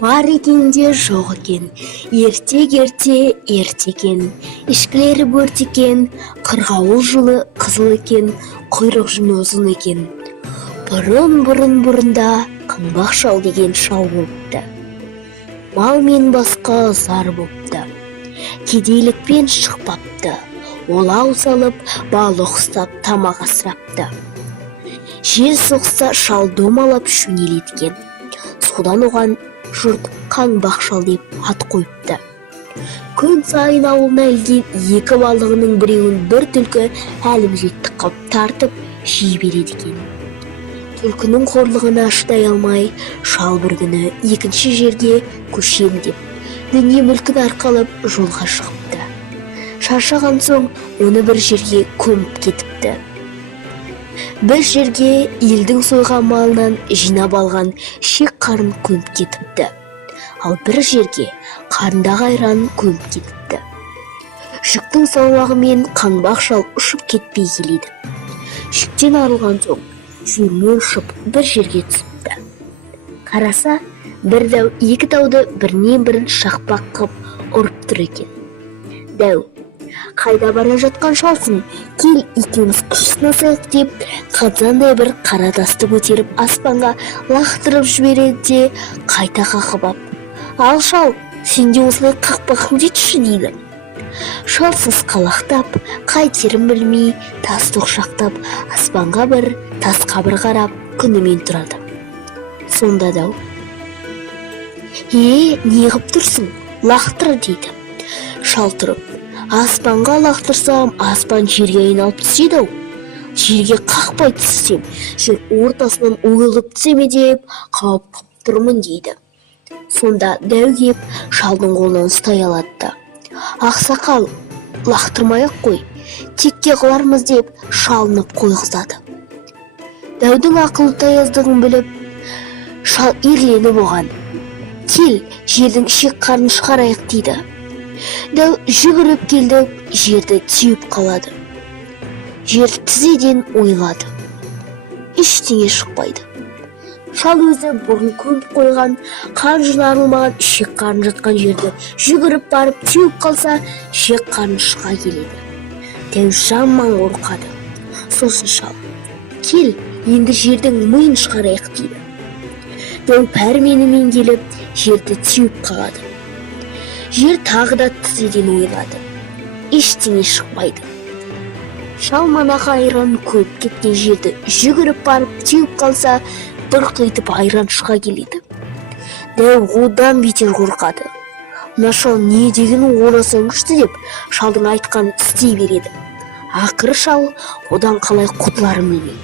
Бар екен де жоқ екен, ерте екен, ішкілері бөрт екен, қырғауыл жылы қызыл екен, құйрық жүні ұзын екен. Бұрында қаңбақ шал деген шал болыпты. Мал мен басқа зар болыпты. Кедейлікпен шықпапты. Олау салып, балық ұстап, тамақ асырапты. Жел соқса шал домалап шөнелеткен. Содан оған жұрт қаңбақ шал деп ат қойыпты. Күн сайын ауылына ілген екі балығының біреуін бір түлкі әлімжеттік қып тартып жей береді екен. Түлкінің қорлығына шыдай алмай, шал бір күні екінші жерге көшем деп, дүние мүлкін арқалып жолға шығыпты. Шаршаған соң оны бір жерге көміп кетіпті. Бір жерге елдің сойған малынан жинап алған шек қарын көміп кетіпті. Ал бір жерге қарындағы айранын көміп кетіпті. Жүктің салмағымен қаңбақ шал ұшып кетпей келеді. Жүктен арылған соң желмен ұшып бір жерге түсіпті. Қараса, бір дәу екі тауды бірінен бірін шақпақ қып ұрып тұр екен. Дәу: «Қайда бара жатқан шалсың? Кел, екеуміз күш сынасайық» деп, қазандай бір қара тасты көтеріп аспанға лақтырып жібереді де қайта қақып ап: «Ал шал, сен де осылай қақпақың жетші» дейді. Шал сасқалақтап, қайтерін білмей, тасты құшақтап, аспанға бір, тасқа бір қарап, күнімен тұрады. Сонда дәу: «Неғып тұрсың? Лақтыр» дейді. Шал тұрып: «Аспанға лақтырсам, аспан жерге айналып түседі-ау. Жерге қақпай түссем, жер ортасынан ойылып түсеме деп қауіп қып тұрмын» дейді. Сонда дәу кеп шалдың қолынан ұстай алады. «Ақсақал, лақтырмай-ақ қой, текке қылармыз» деп шалынып қойғызады. Дәудің ақыл таяздығын біліп, шал ерленіп оған: «Кел, жердің шек қарын шығарайық» дейді. Дәу жүгіріп келді, жерді түйіп қалады. Жер тізеден ойлады. Ештеңе шықпайды. Шал өзі бұрын көміп қойған, қан жинарылмаған шек қарын жатқан жерді жүгіріп барып түйіп қалса, шек қарын шыға келеді. Дәу жаман қорқады. Сосын шал: «Кел, енді жердің миын шығарайық» дейді. Дәу пәрменімен келіп, жерді түйіп қалады. Жер тағы да тізеден ойлады. Ештеңе шықпайды. Шал манағы айран көп кеткен жерді жүгіріп барып түйіп қалса, бұрқ етіп айран шыға келеді. Дәу одан бетер қорқады. Мына шал не деген орасан күшті деп, шалдың айтқанын істей береді. Ақыры шал одан қалай құтыларын білмейді.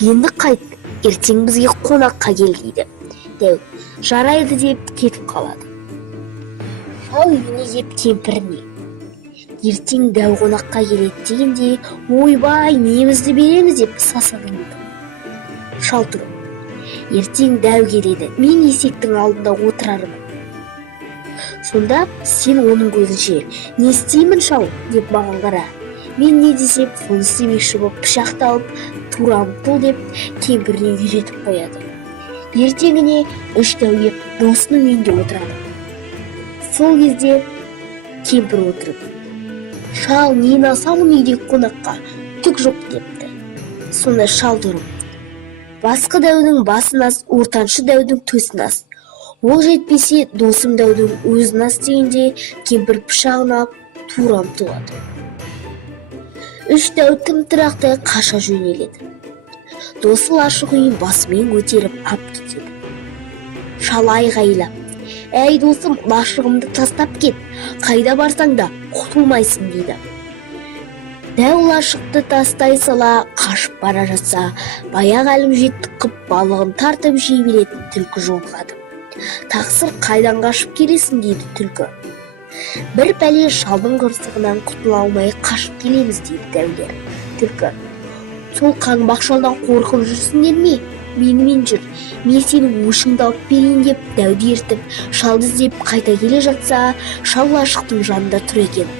«Енді қайт, ертең бізге қонаққа кел» дейді. Дәу жарайды деп кетіп қалады. Шал үйіне кеп кемпіріне: «Ертең дәу қонаққа келеді» дегенде, «Ойбай, немізді береміз» деп сасалайды. Шал тұрып: «Ертең дәу келеді, мен есектің алдында отырармын». Сонда сен оның көзінше «Не істеймін шал?» деп маған қара. Мен не десем, соны істемекші боп пышақты алып, турам тұл деп кемпіріне үйретіп қояды. Ертеңіне үш дәу кеп досының үйінде отырады. Сол кезде кемпір отырып: «Шал, нені асамын үйде қонаққа? Түк жоқ» депті. Сонда шал тұрып: «Басқы дәудің басын ас, ортаншы дәудің төсін ас. Ол жетпесе, досым дәудің өзін ас» дегенде, кемпір пышағын алып турам тұлады. Үш дәу тым-тырақтай қаша жөнеледі. Досы лашық үйін басымен көтеріп ап кетеді. Шал айғайлап: «Әй досым, лашығымды тастап кет, қайда барсаң да құтылмайсың» дейді. Дәу лашықты тастай сала қашып бара жатса, баяғы әлімжеттік қып балығын тартып жей беретін түлкі жолығады. «Тақсыр, қайдан қашып келесің?» дейді түлкі. «Бір пәле шалдың қырсығынан құтыла алмай қашып келеміз» дейді дәулер. Түлкі: «Сол қаңбақ шалдан қорқып жүрсіңдер ме? Менімен жүр, мен сенің өшіңді алып берейін» деп дәуді ертіп, шалды іздеп қайта келе жатса, шал лашықтың жанында тұр екен.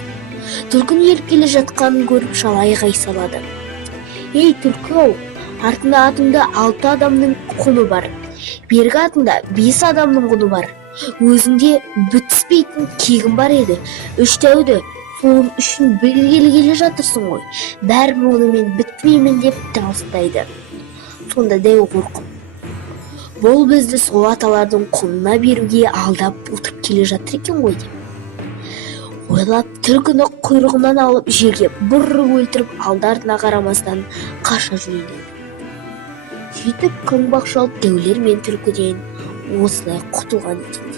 Түлкінің еріп келе жатқанын көріп, шал айғай салады: «Ей түлкі-ау, артында атымда 6 адамның құны бар. бергі атында 5 адамның құны бар. Өзіңде бітіспейтін кегім бар еді. 3 тәуді соның үшін білгелі келе жатырсың ғой. Бәрібір оны мен бітпеймін деп дауыстайды. Сонда дәу қорқып, бұл бізді сол аталардың құнына беруге алдап отырып келе жатыр екен ғой деп ойлап, түлкіні құйрығынан алып жерге бұрып өлтіріп, алды-артына қарамастан қаша жөнеледі. Сөйтіп күң бақшалып дәулер мен түлкіден осылай құтылған екен.